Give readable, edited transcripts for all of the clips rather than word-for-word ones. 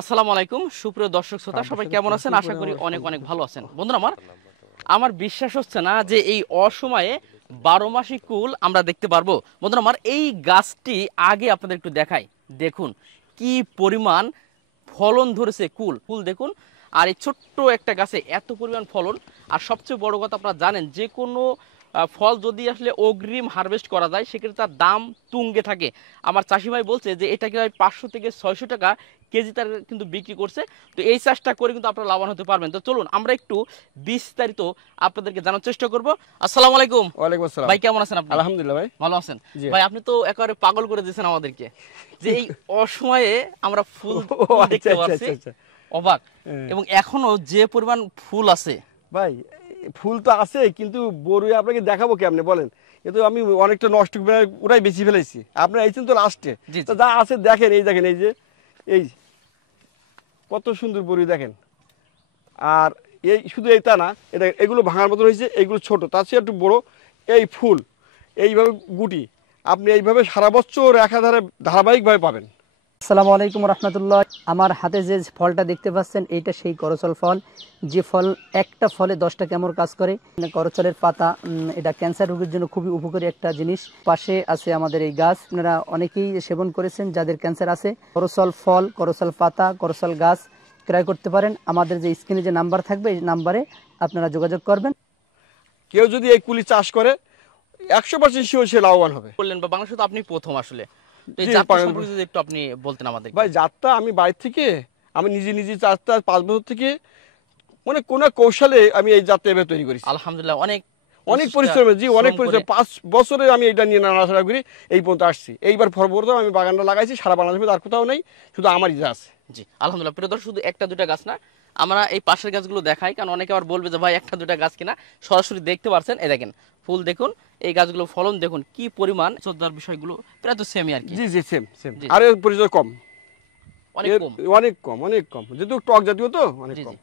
আসসালামু আলাইকুম সুপ্রিয় দর্শক শ্রোতা সবাই কেমন আছেন? আশা করি অনেক অনেক ভালো আছেন। বন্ধুরা আমার আমার বিশ্বাস হচ্ছে না যে এই অসময়ে 12 মাসি কুল আমরা দেখতে পারবো। বন্ধুরা আমার এই গাছটি আগে আপনাদের একটু দেখাই। দেখুন কি পরিমাণ ফলন ধরেছে, কুল কুল দেখুন। আর এই ছোট্ট একটা গাছে এত পরিমাণ ফলন। আর সবচেয়ে বড় কথা আপনারা জানেন, যে কোনো ফল যদি আসলে অগ্রিম হারভেস্ট করা যায় সেক্ষেত্রে তার দাম তুঙ্গে থাকে। আমার চাষি ভাই বলছে যে এটাকে 500 থেকে 600 টাকা কেজি তার কিন্তু বিক্রি করছে। তো এই চাষটা করে কিন্তু আপনারা লাভবান হতে পারবেন। তো চলুন আমরা একটু বিস্তারিত আপনাদেরকে জানার চেষ্টা করব। আসসালামু আলাইকুম। ওয়ালাইকুম আসসালাম ভাই কেমন আছেন আপনি? আলহামদুলিল্লাহ ভাই ভালো আছেন? ভাই আপনি তো একেবারে পাগল করে দিয়েছেন আমাদেরকে, যে এই অসময়ে আমরা ফুল দেখতে পাচ্ছি, অবাক। এবং এখনো যে পরিমাণ ফুল আছে ভাই, ফুল তো আছে কিন্তু বড়ই আপনাকে দেখাবো কেমনে বলেন? কিন্তু আমি অনেকটা নষ্ট করে ওটাই বেশি ফেলেছি। আপনারা এইছেন তো লাস্টে, তো যা আছে দেখেন, এই দেখেন, এই যে এই কত সুন্দর বড়ি দেখেন। আর এই শুধু এইটা না, এটা এগুলো ভাঙার মতো হয়েছে, এইগুলো ছোট, তার চেয়ে একটু বড়। এই ফুল এইভাবে গুটি আপনি এইভাবে সারা বছর একাধারে ধারাবাহিকভাবে পাবেন। আসসালামু আলাইকুম রহমতুল্লাহ। আমার হাতে যে ফলটা দেখতে পাচ্ছেন এইটা সেই করচল ফল, যে ফল একটা ফলে 10টা কেমন কাজ করে। করচলের পাতা এটা ক্যান্সার রোগের জন্য খুবই উপকারী একটা জিনিস। পাশে আছে আমাদের এই গাছ, আপনারা অনেকেই সেবন করেছেন যাদের ক্যান্সার আছে। করচল ফল, করচল পাতা, করচল গাছ ক্রয় করতে পারেন। আমাদের যে স্ক্রিনে যে নাম্বার থাকবে এই নাম্বারে আপনারা যোগাযোগ করবেন। কেউ যদি এই কুলি চাষ করে 100% শিওর সে লাভবান হবে। বললেন বা বাংলাদেশে তো আপনি প্রথম আসলে, তো এই জি, যাত্রা সম্পর্কে যদি একটু আপনি বলতেন আমাদের। ভাই যাত্রা আমি বাইরে থেকে, আমি নিজে যাত্রা 5 বছর থেকে মানে কোন কৌশলে আমি এই যাত্রা এবার তৈরি করেছি। আলহামদুলিল্লাহ অনেক পরিশ্রম, জি অনেক পরিশ্রম। 5 বছরে আমি এটা নিয়ে নাড়াচাড়া করি এই পর্যন্ত আসছি। এইবার প্রথম আমি বাগানটা লাগাইছি, সারা বাংলাদেশে আর কোথাও নেই, শুধু আমারই যা আছে। জি আলহামদুলিল্লাহ। প্রিয় দর্শক, শুধু একটা দুটা গাছ না, আমরা এই পাশের গাছগুলো দেখাই, কারণ অনেকে আবার বলবে যে ভাই একটা দুটা গাছ কিনা। সরাসরি দেখতে পারছেন, এই দেখেন ফুল দেখুন, এই গাছগুলো ফলন দেখুন কি পরিমাণ। চোদ্দার বিষয়গুলো প্রায় তো সেমই আর কি। জি সেম। আর এর পরিচয় কম, অনেক কম, অনেক কম, যেহেতু টক জাতীয় তো অনেক কম।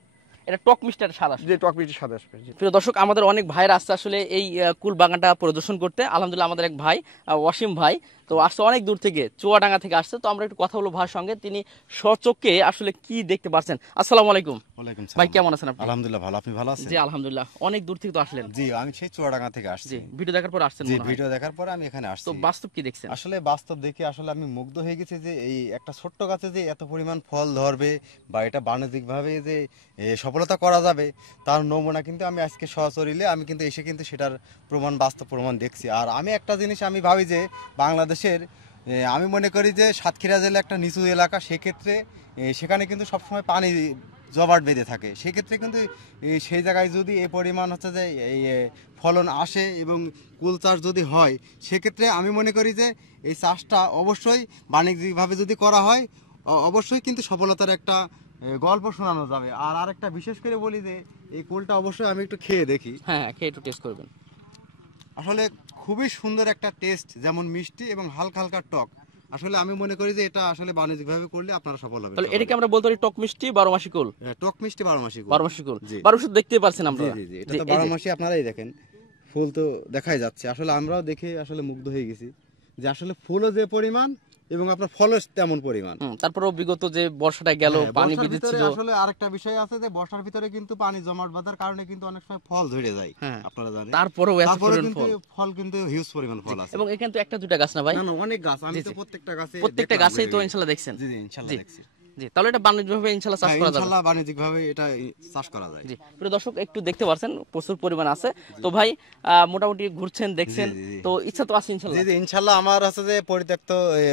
এটা টক মিষ্টি একটা স্বাদ আসে, যে টক মিষ্টি স্বাদ আসবে। প্রিয় দর্শক, আমাদের অনেক ভাইরা আসছে আসলে এই কুল বাগানটা পরিদর্শন করতে। আলহামদুলিল্লাহ আমাদের এক ভাই ওয়াসিম ভাই তো আসছে অনেক দূর থেকে, চুয়াডাঙ্গা থেকে আসছে। তো আমরা একটু কথা বলবো ভাইয়ের সঙ্গে, তিনি স্বচক্ষে আসলে কি দেখতে পাচ্ছেন। আসসালামু আলাইকুম। ওয়ালাইকুম সালাম। ভাই কেমন আছেন আপনি? আলহামদুলিল্লাহ ভালো, আপনি ভালো আছেন? জি আলহামদুলিল্লাহ। অনেক দূর থেকে তো আসলেন। জি, আমি সেই চুয়াডাঙ্গা থেকে আসছি। জি, ভিডিও দেখার পর আসছেন জি, মনে হয়। ভিডিও দেখার পরে আমি এখানে আসছি। তো বাস্তব কি দেখছেন? আসলে বাস্তব দেখে আসলে আমি মুগ্ধ হয়ে গেছি যে এই একটা ছোট্ট গাছে যে এত পরিমাণ ফল ধরবে বা এটা বাণিজ্যিকভাবে যে সফলতা করা যাবে তার নমুনা কিন্তু আমি আজকে সশরীরে আমি কিন্তু এসে কিন্তু সেটার বাস্তব প্রমাণ দেখছি। আর আমি একটা জিনিস আমি ভাবি যে বাংলাদেশের আমি মনে করি যে সাতক্ষীরা জেলা একটা নিচু এলাকা, সেক্ষেত্রে সেখানে কিন্তু সবসময় পানি জমাট বেঁধে থাকে। সেক্ষেত্রে কিন্তু সেই জায়গায় যদি এই পরিমাণ হচ্ছে যে এই ফলন আসে এবং কুল চাষ যদি হয়, সেক্ষেত্রে আমি মনে করি যে এই চাষটা অবশ্যই বাণিজ্যিকভাবে যদি করা হয় অবশ্যই কিন্তু সফলতার একটা গল্প শোনানো যাবে। আর আরেকটা বিশেষ করে বলি যে এই কুলটা অবশ্যই আমি একটু খেয়ে দেখি। হ্যাঁ, খেয়ে একটু টেস্ট করবেন। আসলে খুবই সুন্দর একটা টেস্ট, যেমন মিষ্টি এবং হালকা হালকা টক। আসলে আমি মনে করি যে এটা আসলে বাণিজ্যিকভাবে করলে আপনারা সফল হবে। তাহলে এটাকে আমরা বলতে পারি টক মিষ্টি 12 মাসি কুল। টক মিষ্টি 12 মাসি কুল। 12 মাসি কুল, জি 12 মাসি দেখতে পারছেন আমরা। জি জি, এটা তো 12 মাসি, আপনারাই দেখেন ফুল তো দেখাই যাচ্ছে। আসলে আমরাও দেখে আসলে মুগ্ধ হয়ে গেছি যে আসলে ফুলও যে পরিমাণ এবং আপনার ফলও তেমন পরিমাণ। তারপরেও বিগত যে বর্ষাটা গেল পানি বিদ্যুৎ, আসলে আরেকটা বিষয় আছে যে বর্ষার ভিতরে কিন্তু পানি জমাট বাঁধার কারণে কিন্তু অনেক সময় ফল ঝরে যায়, আপনারা জানেন। তারপরেও এত পরিমাণ ফল কিন্তু হিউজ পরিমাণ ফল আছে। এবং এখানে তো একটা দুটা গাছ না ভাই, না অনেক গাছ। আমি তো প্রত্যেকটা গাছেই তো ইনশাআল্লাহ দেখছেন। জি ইনশাআল্লাহ দেখছি। জি, তাহলে এটা বাণিজ্যিকভাবে ইনশাআল্লাহ চাষ করা যাবে। ইনশাআল্লাহ বাণিজ্যিকভাবে এটা চাষ করা যায়। জি, প্রিয় দর্শক একটু দেখতে পারছেন প্রচুর পরিমাণ আছে। তো ভাই মোটামুটি ঘুরছেন দেখছেন, তো ইচ্ছা তো আছে ইনশাআল্লাহ। জি জি ইনশাআল্লাহ আমার আছে যে পরিত্যক্ত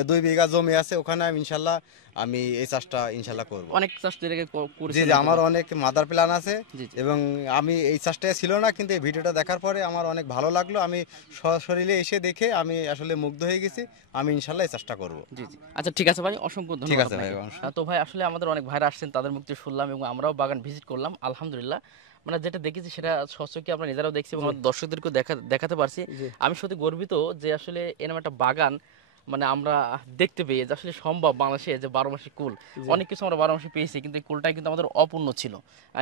2 বিঘা জমি আছে, ওখানে আমি ইনশাআল্লাহ আমি এই চাষটা ইনশাআল্লাহ করব। অনেক চাষ করেছেন। জি জি, আমার অনেক মাদার প্ল্যান আছে এবং আমি এই চাষটা ছিল না, কিন্তু এই ভিডিওটা দেখার পরে আমার অনেক ভালো লাগলো। আমি সশরীরে এসে দেখে আমি আসলে মুগ্ধ হয়ে গেছি। আমি ইনশাআল্লাহ এই চাষটা করব। জি জি, আচ্ছা ঠিক আছে ভাই, অসংখ্য ধন্যবাদ। ঠিক আছে ভাই। তো ভাই আসলে আমাদের অনেক ভাইরা আসছেন, তাদের মুখ থেকে শুনলাম এবং আমরাও বাগান ভিজিট করলাম। আলহামদুলিল্লাহ মানে যেটা দেখেছি সেটা স্বচক্ষে আমরা নিজেরাও দেখছি এবং আমাদের দর্শকদেরকেও দেখাতে পারছি। আমি সত্যি গর্বিত যে আসলে এরকম একটা বাগান মানে আমরা দেখতে পেয়ে যে আসলে সম্ভব বাংলাদেশে যে 12 মাসি কুল, অনেক কিছু আমরা 12 মাসে পেয়েছি, কিন্তু এই কুলটা কিন্তু আমাদের অপূর্ণ ছিল।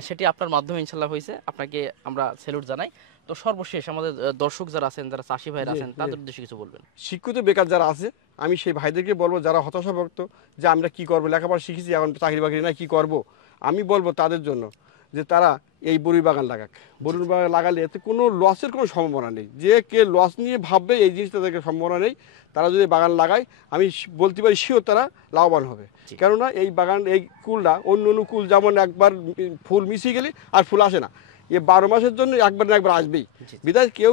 সেটি আপনার মাধ্যমে ইনশাল্লাহ হয়েছে, আপনাকে আমরা স্যালুট জানাই। তো সর্বশেষ আমাদের দর্শক যারা আছেন, যারা চাষি ভাইরা আছেন, তাদের উদ্দেশ্যে কিছু বলবেন। শিক্ষিত বেকার যারা আছে, আমি সেই ভাইদেরকে বলবো যারা হতাশাভক্ত যে আমরা কি করবো, লেখাপড়া শিখেছি এখন চাকরি বাকরি না, কি করব, আমি বলবো তাদের জন্য যে তারা এই বরুই বাগান লাগাক। বরুই বাগান লাগালে এতে কোনো লসের কোনো সম্ভাবনা নেই। যে কে লস নিয়ে ভাববে এই জিনিসটা তাদেরকে সম্ভাবনা নেই। তারা যদি বাগান লাগায় আমি বলতে পারি শিওর তারা লাভবান হবে। কেননা এই বাগান, এই কুলটা অন্য অন্য কুল যেমন একবার ফুল মিশিয়ে গেলে আর ফুল আসে না, এ 12 মাসের জন্য একবার না একবার আসবেই। বিদায় কেউ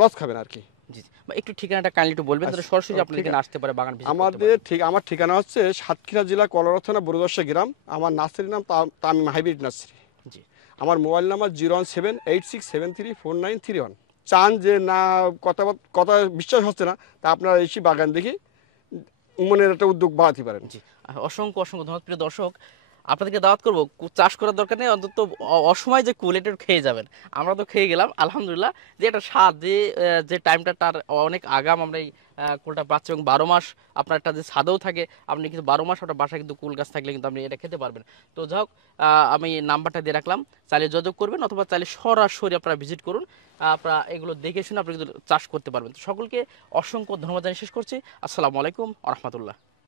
লস খাবেন আর কি। জি, একটু ঠিকানাটা কাইন্ডলি একটু বলবেন, তাহলে সরাসরি আপনাদের এখানে আসতে পারে বাগান ভিজিট করতে আমাদের পারে। আমার ঠিকানা হচ্ছে সাতক্ষীরা জেলা কলারথ থানা বড়দর্শা গ্রাম। আমার নার্সারির নাম তামিম হাইব্রিড নার্সারি। জি, আমার মোবাইল নাম্বার 01786734931। চান যে না কথা বিশ্বাস হচ্ছে না, তা আপনারা এসে বাগান দেখে মনের একটা উদ্যোগ বাড়াতে পারেন। জি, অসংখ্য অসংখ্য ধন্যবাদ প্রিয় দর্শক। আপনাদেরকে দাওয়াত করবো, চাষ করার দরকার নেই, অন্তত অসময় যে কুল এটা খেয়ে যাবেন। আমরা তো খেয়ে গেলাম আলহামদুলিল্লাহ, যে এটা স্বাদ, যে টাইমটা তার অনেক আগাম আমরা এই কুলটা পাচ্ছি, এবং 12 মাস আপনার একটা যে স্বাদও থাকে। আপনি কিন্তু 12 মাস আপনার বাসায় কিন্তু কুল গাছ থাকলে কিন্তু আপনি এটা খেতে পারবেন। তো যাই হোক, আমি নাম্বারটা দিয়ে রাখলাম, চাইলে যোগাযোগ করবেন, অথবা চাইলে সরাসরি আপনারা ভিজিট করুন। আপনারা এগুলো দেখে শুনে আপনি কিন্তু চাষ করতে পারবেন। তো সকলকে অসংখ্য ধন্যবাদ জানিয়ে শেষ করছি। আসসালামু আলাইকুম ওয়া রাহমাতুল্লাহ।